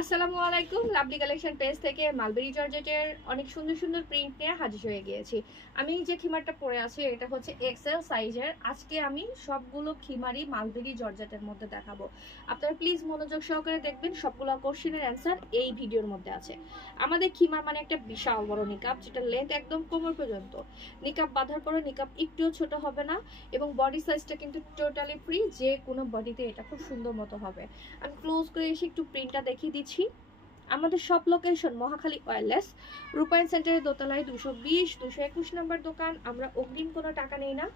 আসসালামু আলাইকুম, lovely collection page থেকে মালবেরি জর্জেটের অনেক সুন্দর সুন্দর প্রিন্ট নিয়ে হাজির হয়ে গিয়েছি। আমি যে খিমারটা পরে আছি এটা হচ্ছে এক্সেল সাইজের। আজকে আমি সবগুলো খিমারই মালবেরি জর্জেটের মধ্যে দেখাবো। আপনারা প্লিজ মনোযোগ সহকারে দেখবেন, সবগুলো কোশ্চেনের অ্যান্সার এই ভিডিওর মধ্যে আছে। আমাদের খিমার মানে একটা বিশাল বড় নিকাব, যেটা লেন্থ একদম কোমর পর্যন্ত। নিকাব বাঁধার পরে নিকাব একটুও ছোট হবে না এবং বডি সাইজটা কিন্তু টোটালি ফ্রি, যে কোনো বডিতে এটা খুব সুন্দর মতো হবে। আমি ক্লোজ করে এসে একটু প্রিন্টটা দেখিয়ে দিচ্ছি। আমাদের সব লোকেশন মহাখালী ওয়্যারলেস, রূপায়ণ সেন্টারের দোতলায় 220-221 নম্বর দোকান। আমরা অগ্রিম কোনো টাকা নেই না,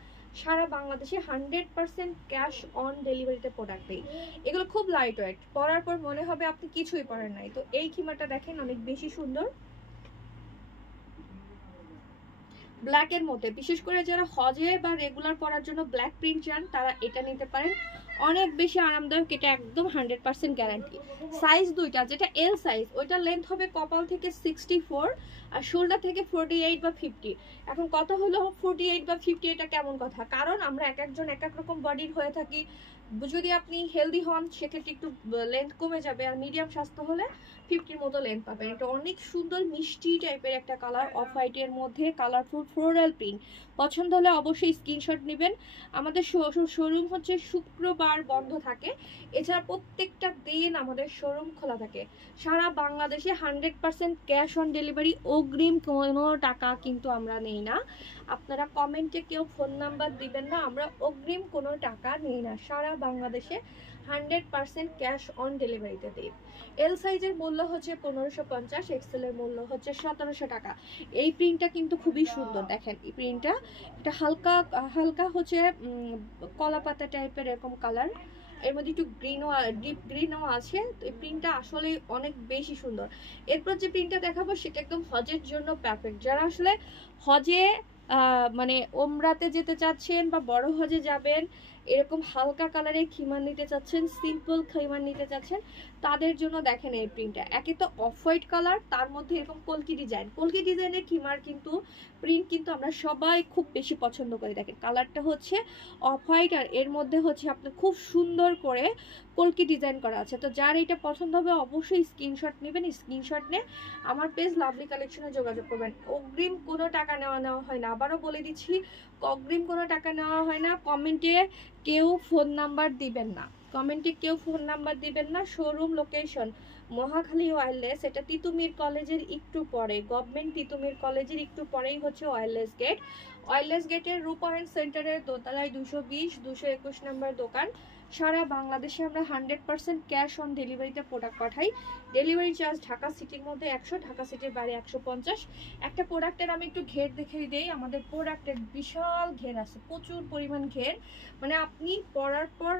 সারা বাংলাদেশে 100% ক্যাশ অন ডেলিভারিতে প্রোডাক্ট দিই। এগুলো খুব লাইট ওয়েট, পরার পর মনে হবে আপনি কিছুই পরেন নাই। তো এই খিমারটা দেখেন, অনেক বেশি সুন্দর ব্ল্যাকের মধ্যে। বিশেষ করে যারা হজে বা রেগুলার পরার জন্য ব্ল্যাক প্রিন্ট চান তারা এটা নিতে পারেন, অনেক বেশি আরামদায়ক। এটা একদম 100% গ্যারান্টি। সাইজ দুইটা, যেটা এল সাইজ ওইটা লেন্থ হবে কপাল থেকে 64 আর শোল্ডার থেকে 48 বা 50। এখন কথা হলো 48 বা 50 এটা কেমন কথা, কারণ আমরা এক একজন এক এক রকম বডির হয়ে থাকি। যদি আপনি হেলদি হন সেক্ষেত্রে একটু লেন্থ কমে যাবে, আর মিডিয়াম স্বাস্থ্য হলে 50-র মতো লেন্থ পাবেন। এটা অনেক সুন্দর মিষ্টি টাইপের একটা কালার, অফ হোয়াইটের মধ্যে কালারফুল ফ্লোরাল প্রিন্ট। পছন্দ হলে অবশ্যই স্ক্রিনশট নেবেন। আমাদের শোরুম হচ্ছে শুক্রবার বন্ধ থাকে, এছাড়া প্রত্যেকটা দিন আমাদের শোরুম খোলা থাকে। সারা বাংলাদেশে 100% ক্যাশ অন ডেলিভারি, অগ্রিম কোনো টাকা কিন্তু আমরা নেই না। আপনারা কমেন্টে কেউ ফোন নাম্বার দিবেন না, আমরা অগ্রিম কোনো টাকা নেই না। সারা বাংলাদেশে 100% ক্যাশ অন ডেলিভারিতে দিই। এল সাইজের মূল্য হচ্ছে 1550, এক্সেলের মূল্য হচ্ছে 1700 টাকা। এই প্রিন্টটা কিন্তু খুবই সুন্দর, দেখেন এই প্রিন্টটা। এটা হালকা হালকা হচ্ছে কলা পাতা টাইপের এরকম কালার, এর মধ্যে একটু গ্রিনও, ডিপ গ্রিনও আছে। তো এই প্রিন্টটা আসলে অনেক বেশি সুন্দর। এরপর যে প্রিন্টটা দেখাবো সেটা একদম হজের জন্য পারফেক্ট। যারা আসলে হজে মানে ওমরাতে যেতে চাচ্ছেন বা বড় হজে যাবেন, এরকম হালকা কালারের খিমার নিতে চাচ্ছেন, সিম্পল খিমার নিতে চাচ্ছেন, তাদের জন্য দেখেন এই প্রিন্টটা। একে তো অফ হোয়াইট কালার, তার মধ্যে এরকম কলকি ডিজাইনের খিমার কিন্তু প্রিন্ট কিন্তু আমরা সবাই খুব বেশি পছন্দ করি। দেখেন কালারটা হচ্ছে অফ হোয়াইট, আর এর মধ্যে হচ্ছে আপনার খুব সুন্দর করে কলকি ডিজাইন করা আছে। তো যার এটা পছন্দ হবে অবশ্যই স্ক্রিনশট নেবেন, স্ক্রিনশট নিয়ে আমার পেজ লাভলি কালেকশনে যোগাযোগ করবেন। অগ্রিম কোনো টাকা নেওয়া হয় না, আবারও বলে দিচ্ছি, অগ্রিম কোনো টাকা নেওয়া হয় না। কমেন্টে কেউ ফোন নাম্বার দিবেন না, শোরুম লোকেশন মহাখালী ওয়্যারলেস, এটা তিতুমির কলেজের একটু পরে, গভর্নমেন্ট তিতুমির কলেজের একটু পরেই হচ্ছে ওয়্যারলেস গেটের রূপায়ণ সেন্টারের দোতলায় 220-221 নম্বর দোকান। সারা বাংলাদেশে আমরা 100% ক্যাশ অন ডেলিভারিতে প্রোডাক্ট পাঠাই। ডেলিভারি চার্জ ঢাকা সিটির মধ্যে 100, ঢাকা সিটির বাইরে 150। একটা প্রোডাক্টের আমি একটু ঘের দেখিয়ে দিই। আমাদের প্রোডাক্টের বিশাল ঘের আছে, প্রচুর পরিমাণ ঘের, মানে আপনি পরার পর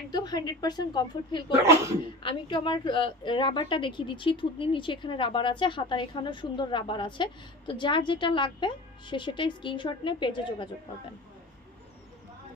একদম 100% কমফোর্ট ফিল করবেন। আমি একটু আমার রাবারটা দেখিয়ে দিচ্ছি। থুতনির নিচে এখানে রাবার আছে, হাতার এখানেও সুন্দর রাবার আছে। তো যার যেটা লাগবে সে সেটাই স্ক্রিনশট নিয়ে পেজে যোগাযোগ করবেন।